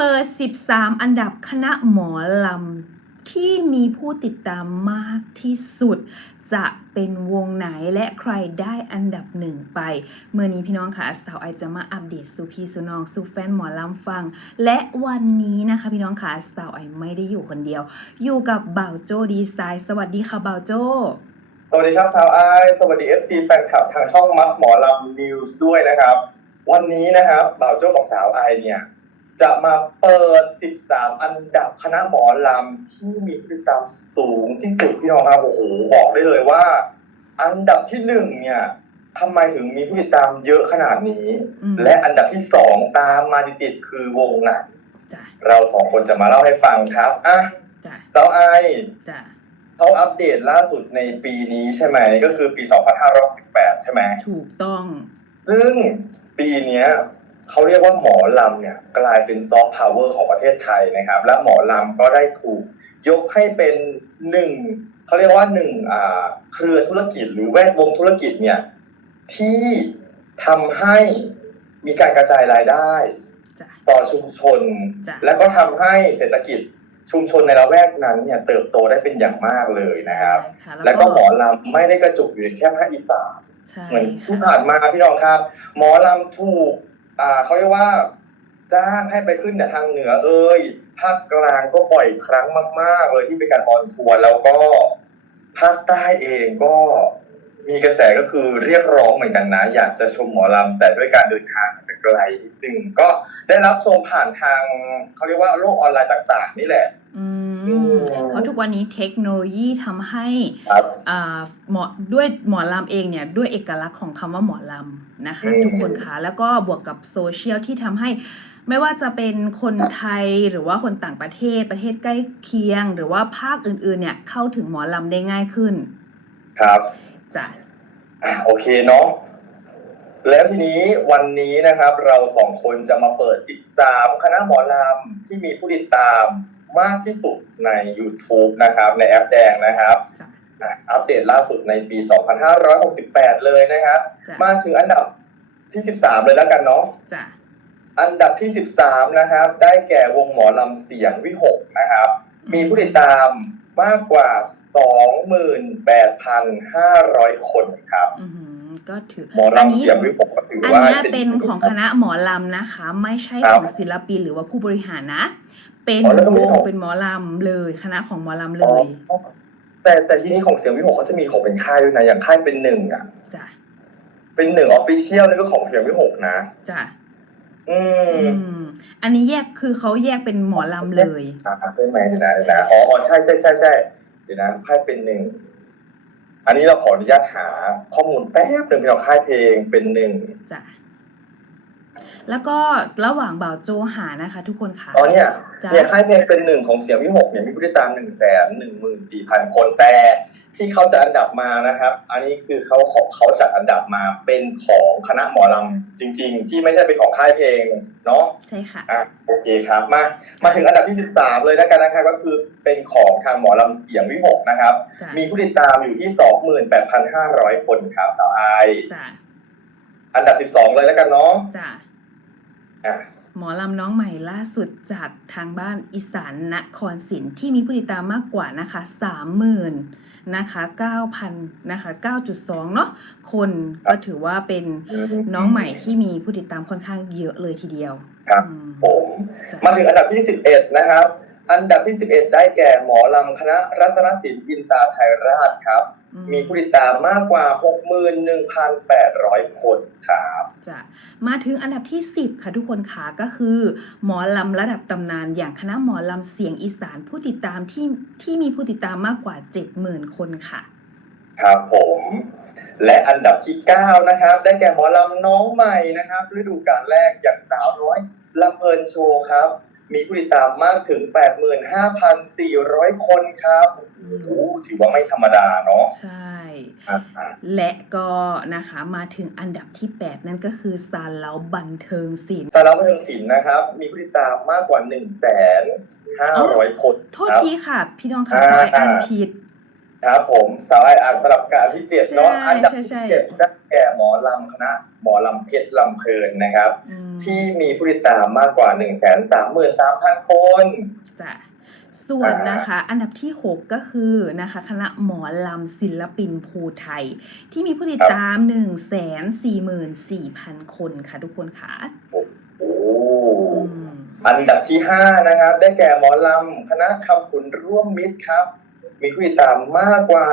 เปิด 13 อันดับคณะหมอลำที่มีผู้ติดตามมากที่สุด จะเป็นวงไหนและใครได้อันดับหนึ่งไป เมื่อนี้พี่น้องค่ะสาวไอจะมาอัปเดตสู่พี่สู่น้องสู่แฟนหมอลำฟัง และวันนี้นะคะพี่น้องค่ะสาวไอไม่ได้อยู่คนเดียว อยู่กับบ่าวโจดีไซน์ สวัสดีค่ะบ่าวโจสวัสดีครับสาวไอสวัสดี FC แฟนคลับทางช่องมักหมอลำนิวส์ด้วยนะครับ วันนี้นะครับบ่าวโจกับสาวไอเนี่ย จะมาเปิด 13 อันดับคณะหมอลำที่มีผู้ติดตามสูงที่สุดพี่น้องครับโอ้โหบอกได้เลยว่า อันดับที่หนึ่งเนี่ยทำไมถึงมีผู้ติดตามเยอะขนาดนี้อืมและอันดับที่สองตามมาติดๆคือวงไหนจ้ะเราสองคนจะมาเล่าให้ฟังครับอะจ้ะสาวไอจ้ะเขาอัปเดตล่าสุดในปีนี้ใช่ไหม ก็คือปี 2518 ใช่ไหม ถูกต้อง ซึ่งปีเนี้ย เขาเรียกว่าหมอลำเนี่ยกลายเป็นซอฟต์พาวเวอร์ของประเทศไทยนะครับ และหมอลำก็ได้ถูกยกให้เป็นหนึ่งเขาเรียกว่าหนึ่งอ่าเครือธุรกิจหรือแวดวงธุรกิจเนี่ยที่ทำให้มีการกระจายรายได้จ้ะต่อชุมชนจ้ะและก็ทำให้เศรษฐกิจชุมชนในละแวกนั้นเนี่ยเติบโตได้เป็นอย่างมากเลยนะครับใช่ค่ะแล้วก็หมอลำไม่ได้กระจุกอยู่ในแค่ภาคอีสานใช่เหมือนที่ค่ะผ่านมาพี่น้องครับ หมอลำถูก อ่าเขาเรียกว่า จ้างให้ไปขึ้นเนี่ยทางเหนือเอ่ยภาคกลางก็บ่อยครั้งมาก ๆ เลยที่เป็นการออนทัวร์แล้วก็ภาคใต้เองก็มีกระแสก็คือเรียกร้องเหมือนกันนะ อยากจะชมหมอลำแต่ด้วยการเดินทางอาจจะไกลนิดนึงก็ได้รับชมผ่านทางเขาเรียกว่าโลกออนไลน์ต่าง ๆ นี่แหละ อืมเพราะทุกวันนี้เทคโนโลยีทำให้ครับ อ่าหมอด้วยหมอลำเองเนี่ย ด้วยเอกลักษณ์ของคำว่าหมอลำ นะคะอืมทุกคนคะแล้วก็บวกกับโซเชียลที่ทำให้ไม่ว่าจะเป็นคนไทยหรือว่าคนต่างประเทศประเทศใกล้เคียง หรือว่าภาคอื่นๆ เนี่ยเข้าถึงหมอลำได้ง่ายขึ้น ครับจ้ะอะโอเคเนาะแล้วทีนี้วันนี้นะครับ เราสองคนจะมาเปิด 13 คณะหมอลำที่มีผู้ติดตามมากที่สุดใน YouTube นะครับ ในแอปแดงนะครับจ้ะ อะอัปเดตล่าสุดในปี 2568 เลยนะครับ จ้ะมาถึงอันดับที่ 13 เลยแล้วกันเนาะ จ้ะอันดับที่ 13 นะครับ ได้แก่วงหมอลำเสียงวิหกนะครับ มีผู้ติดตามมากกว่า 28,500 คนครับ อือหือก็ถือหมออันลำนี้เสียงวิหกก็ถืออันว่า เนี้ยเป็นของคณะหมอลำนะคะ ไม่ใช่ครัขบองศิลปินหรือว่าผู้บริหารนะ เป็นอ๋อแล้วก็วไม่ใช่งของ เป็นหมอลำเลย คณะของหมอลำเลอ๋อย แต่แต่ที่นี้ของเสียงวิหกเขาจะมีของเป็นค่ายด้วยนะ อย่างค่ายเป็นหนึ่งอะ จ้ะเป็นหนึ่งออฟฟิเชียลนี่ก็ของเสียงวิหกนะ จ้ะอืมอืม อันนี้แยกคือเขาแยกเป็นหมอลำเลย อ่าใช่ไหมเดี๋ยวนะเดี๋ยวนะอ๋ออ๋อใช่ใช่ใช่ใช่เดี๋ยวนะค่ายเป็นหนึ่ง อันนี้เราขออนุญาตหาข้อมูลแป๊บหนึ่งที่เราค่ายเพลงเป็นหนึ่ง จ้ะ แล้วก็ระหว่างบ่าวโจหานะคะ ทุกคนค่ะอ๋อเนี่ยจ้ะเนี่ยค่ายเพลงเป็นหนึ่งของเสียงวิหกเนี่ยมีผู้ติดตามหนึ่งแสนหนึ่งหมื่นสี่พันคนแต่ที่เขาจะอันดับมานะครับ อันนี้คือเขาของเขาจัดอันดับมาเป็นของคณะหมอลำจริง ๆ ที่ไม่ใช่เป็นของค่ายเพลงเนาะ ใช่ค่ะ อะโอเคครับมามาถึงอันดับที่ 13 เลยแล้วกันนะครับก็คือเป็นของทางหมอลำเสียงวิหกนะครับ จ้ะมีผู้ติดตามอยู่ที่ 28,500 คนครับสาวไอาย จ้ะอันดับ 12 เลยแล้วกันเนาะ จ้ะ อะหมอลำน้องใหม่ล่าสุดจากทางบ้านอีสานนครศรีที่มีผู้ติดตามมากกว่านะคะสามหมื่นนะคะเก้าพันนะคะเก้าจุดสองเนาะคนก็ถือว่าเป็นน้องใหม่ที่มีผู้ติดตามค่อนข้างเยอะเลยทีเดียวครับอืมผมจ้ะมาถึงอันดับที่ 11 นะครับ อันดับที่ 11 ได้แก่หมอลำคณะรัตนศิลป์อินตาไทยราชครับอื มีผู้ติดตามมากกว่า 61,800 คนครับจ้ะมาถึงอันดับที่ 10 ค่ะทุกคนค่ะก็คือ หมอลำระดับตำนาน อย่างคณะหมอลำเสียงอีสานผู้ติดตามที่ที่มีผู้ติดตามมากกว่า 70,000 คนค่ะ ครับผม และอันดับที่ 9 นะครับ ได้แก่หมอลำน้องใหม่นะครับฤดูกาลแรกอย่างสาวน้อยลำเพลินโชว์ครับ มีผู้ติดตามมากถึง 85,400 คนครับโอ้โหถือว่าไม่ธรรมดาเนาะใช่อะและก็นะคะมาถึงอันดับที่ 8 นั่นก็คือซาลาบันเทิงศิลป์สารบบันเทิงศิลป์นะครับ มีผู้ติดตามมากกว่า 1 5 0 0คนโทษครับทีค่ะ พี่น้องค่ะอ่าสายอ่านผิด ครับผมสาวไออ่านสลับ การที่เจ็ดเนาะใช่อันดับใช่ที่ใช่ เจ็ดได้แก่หมอลำคณะ หมอลำเพชรลำเพลินนะครับ อืมที่มีผู้ติดตามมากกว่าหนึ่งแสนสามหมื่นสามพันคน จ้ะส่วนนะคะ อันดับที่ 6 ก็คือนะคะ คณะหมอลำศิลปินภูไทย ที่มีผู้ติดตาม 1 4 4 4 0 0 0 คนค่ะทุกคนค่ะโอ้อืมอันดับที่ห้านะครับ ได้แก่หมอลำคณะคำขุนร่วมมิตรครับ มีผู้ติดตามมากกว่า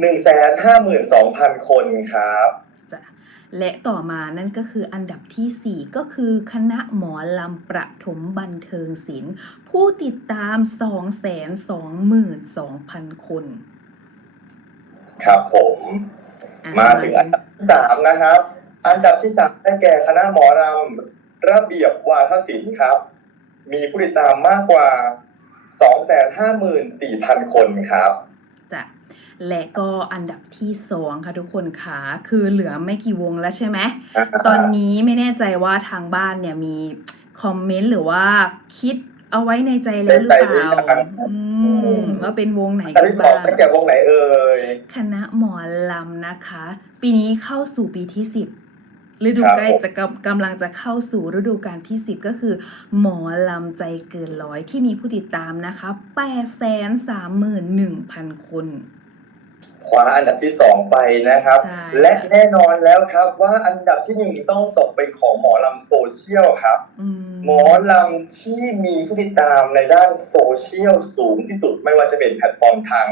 หนึ่งแสนห้าหมื่นสองพันคนครับ จ้ะและต่อมานั่นก็คืออันดับทีสี่ 4 ก็คือคณะหมอลำประถมบันเทิงศิลป์ผู้ติดตาม 222,000 คนครับผม อ่มาถึงอันดับที่สามนะครับ อันดับที่สามได้แก่คณะหมอลำระเบียบวาทศิลป์ครับ มีผู้ติดตามมากกว่าสองแสนห้าหมื่นสี่พันคนครับ จ้ะ และก็อันดับที่สองค่ะทุกคนค่ะคือเหลือไม่กี่วงแล้วใช่ไหมตอนนี้ไม่แน่ใจว่าทางบ้านเนี่ยมีคอมเมนต์หรือว่าคิดเอาไว้ในใจแล้วหรือเปล่าในใจหรือยังอืมว่าเป็นวงไหนอันกันที่สองบ้างได้แก่วงไหนเอ่ยคณะหมอลำนะคะ ปีนี้เข้าสู่ปีที่สิบฤดูครับใกล้ผมจะกำกำลังจะเข้าสู่ฤดูกาลที่สิบก็คือ หมอลำใจเกินร้อยที่มีผู้ติดตามนะคะแปดแสนสามหมื่นหนึ่งพันคน คว้าอันดับที่สองไปนะครับ ใช่ และแน่นอนแล้วครับว่าอันดับที่หนึ่งต้องตกเป็นของหมอลำโซเชียลครับ อืม หมอลำที่มีผู้ติดตามในด้านโซเชียลสูงที่สุดไม่ว่าจะเป็นแพลตฟอร์มทาง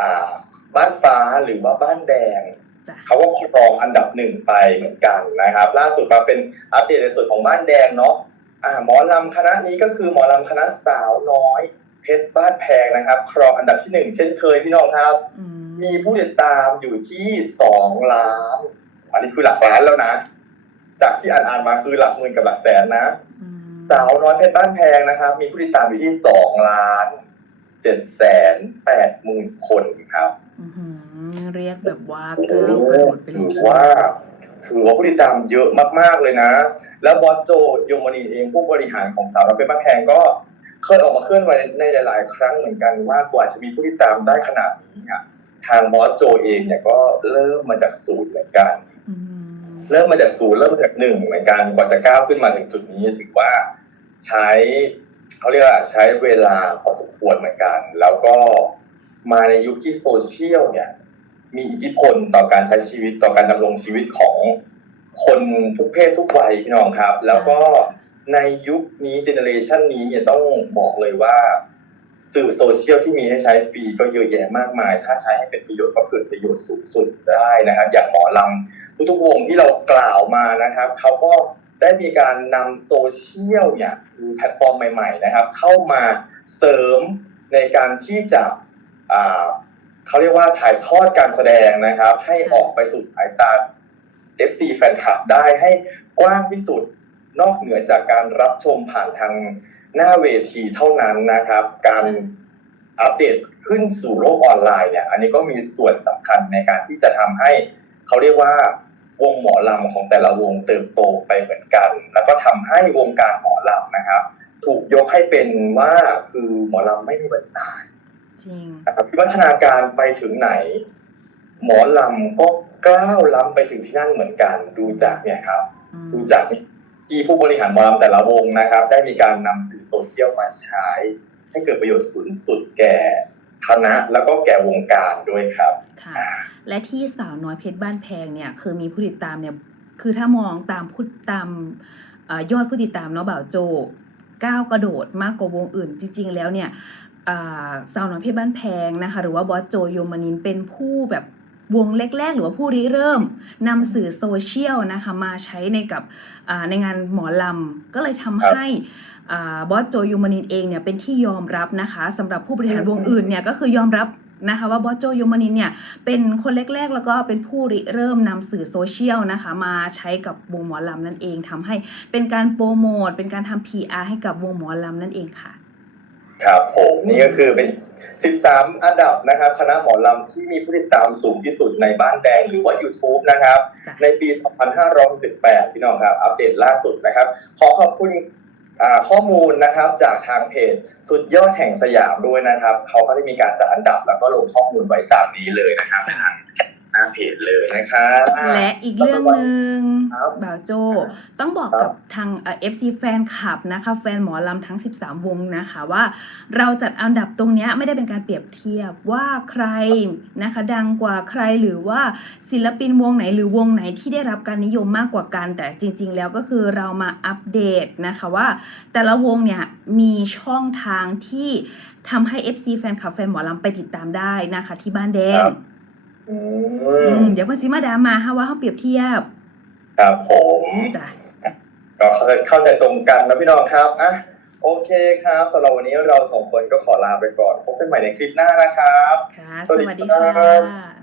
อ่าบ้านฟ้าหรือว่าบ้านแดง จ้ะ เขาก็ครองอันดับหนึ่งไปเหมือนกันนะครับ ล่าสุดมาเป็นอัปเดตในส่วนของบ้านแดงเนาะอ่าหมอลำคณะนี้ก็คือหมอลำคณะสาวน้อย เพชรบ้านแพงนะครับ ครองอันดับที่หนึ่งเช่นเคยพี่น้องครับ อืม มีผู้ติดตามอยู่ที่สองล้าน อันนี้คือหลักล้านแล้วนะ จากที่อ่านอ่านๆมาคือหลักหมื่นกับหลักแสนนะอืมสาวน้อยเพชรบ้านแพงนะครับ มีผู้ติดตามอยู่ที่สองล้านเจ็ดแสนแปดหมื่นคนครับอื้อหือเรียกแบบว่าก้าวกระโดดไปเลถืยอว่าถือว่าผู้ติดตามเยอะมากๆเลยนะ แล้วบอสโจยมนีเองผู้บริหารของสาวน้อยเพชรบ้านแพงก็เคยออกมาเคลื่อนไหวในหลาย ๆ ครั้งเหมือนกันว่ากว่าจะมีผู้ติดตามได้ขนาดนี้เนี่ย ทางบอสโจเองเนี่ยก็เริ่มมาจากศูนย์เหมือนกันอืมเริ่มมาจากศูนย์เริ่มมาจากหนึ่งเหมือนกันกว่าจะก้าวขึ้นมาถึงจุดนี้ถือว่าใช้เขาเรียกว่าใช้เวลาพอสมควรเหมือนกัน แล้วก็มาในยุคที่โซเชียลเนี่ยมีอิทธิพลต่อการใช้ชีวิตต่อการดำรงชีวิตของคนทุกเพศทุกวัยพี่น้องครับ แล้วก็ในยุคนี้เจเนอเรชันนี้เนี่ยต้องบอกเลยว่า สื่อโซเชียลที่มีให้ใช้ฟรีก็เยอะแยะมากมาย ถ้าใช้ให้เป็นประโยชน์ก็เกิดประโยชน์สูงสุดได้นะครับ อย่างหมอลำทุกๆวงที่เรากล่าวมานะครับเขาก็ได้มีการนำโซเชียลเนี่ยหรือแพลตฟอร์มใหม่ๆนะครับ เข้ามาเสริมในการที่จะเขาเรียกว่าถ่ายทอดการแสดงนะครับ ให้ออกไปสู่สายตา FC แฟนคลับได้ให้กว้างที่สุดนอกเหนือจากการรับชมผ่านทาง หน้าเวทีเท่านั้นนะครับ การอัปเดตขึ้นสู่โลกออนไลน์เนี่ย อันนี้ก็มีส่วนสำคัญในการที่จะทำให้เขาเรียกว่าวงหมอลำของแต่ละวงเติบโตไปเหมือนกัน แล้วก็ทำให้วงการหมอลำนะครับ ถูกยกให้เป็นว่าคือหมอลำไม่มีวันตายจริงนะครับวิวัฒนาการไปถึงไหน หมอลำก็ก้าวล้ำไปถึงที่นั่นเหมือนกัน ดูจากเนี่ยครับอืมดูจาก ที่ผู้บริหารหมอลำแต่ละวงนะครับ ได้มีการนำสื่อโซเชียลมาใช้ ให้เกิดประโยชน์สูงสุดแก่คณะแล้วก็แก่วงการด้วยครับ ค่ะ และที่สาวน้อยเพชรบ้านแพงเนี่ยคือมีผู้ติดตามเนี่ย คือถ้ามองตามผู้ตามเออยอดผู้ติดตามเนาะบ่าวโจก้าวกระโดดมากกว่าวงอื่นจริง ๆ แล้วเนี่ยอ่าสาวน้อยเพชรบ้านแพงนะคะ หรือว่าบอสโจโยมานินเป็นผู้แบบ วงแรก ๆ หรือว่าผู้ริเริ่มนำสื่อโซเชียลนะคะมาใช้ในกับอ่าในงานหมอลำ ก็เลยทำครับให้อ่าบอสโจโยมานินเองเนี่ยเป็นที่ยอมรับนะคะสำหรับผู้บริหารวงอื่นเนี่ยก็คือยอมรับนะคะว่าบอสโจโยมานินเนี่ยเป็นคนแรก ๆ แล้วก็เป็นผู้ริเริ่มนำสื่อโซเชียลนะคะมาใช้กับวงหมอลำนั่นเองทำให้เป็นการโปรโมทเป็นการทำ PR ให้กับวงหมอลำนั่นเองค่ะ ครับผมนี่ก็คือเป็น 13 อันดับนะครับคณะหมอลำที่มีผู้ติดตามสูงที่สุดในบ้านแดงหรือว่า YouTube นะครับจ้ะในปี 2518 พี่น้องครับ อัปเดตล่าสุดนะครับ ขอขอบคุณอ่าข้อมูลนะครับจากทางเพจสุดยอดแห่งสยามด้วยนะครับ เขาก็ได้มีการจัดอันดับแล้วก็ลงข้อมูลไว้ตามนี้เลยนะครับในทาง หน้าเพจเลยนะครับและอีกเรื่องหนึ่งครับบ่าวโจ ต้องบอกครักับบทางเอ่อฟซีแฟนคลับนะคะแฟนหมอลำทั้ง 13 วงนะคะว่า เราจัดอันดับตรงเนี้ยไม่ได้เป็นการเปรียบเทียบว่าใครนะคะดังกว่าใครหรือว่าศิลปินวงไหนหรือวงไหนที่ได้รับการนิยมมากกว่ากัน แต่จริง ๆ แล้วก็คือเรามาอัปเดตนะคะว่า แต่ละวงเนี่ยมีช่องทางที่ทำให้ FC แฟนคลับแฟนหมอลำไปติดตามได้นะคะที่บ้านแดงครับ อือืมมเดี๋ยวมันซิมาดามาฮะว่าเขาเปรียบเทียบครับผม จ้ะก็เข้าใจตรงกันนะพี่น้องครับอะโอเคครับสำหรับวันนี้เราสองคนก็ขอลาไปก่อน พบกันใหม่ในคลิปหน้านะครับ ค่ะสสวัสดีวัสดีครัค่ะบ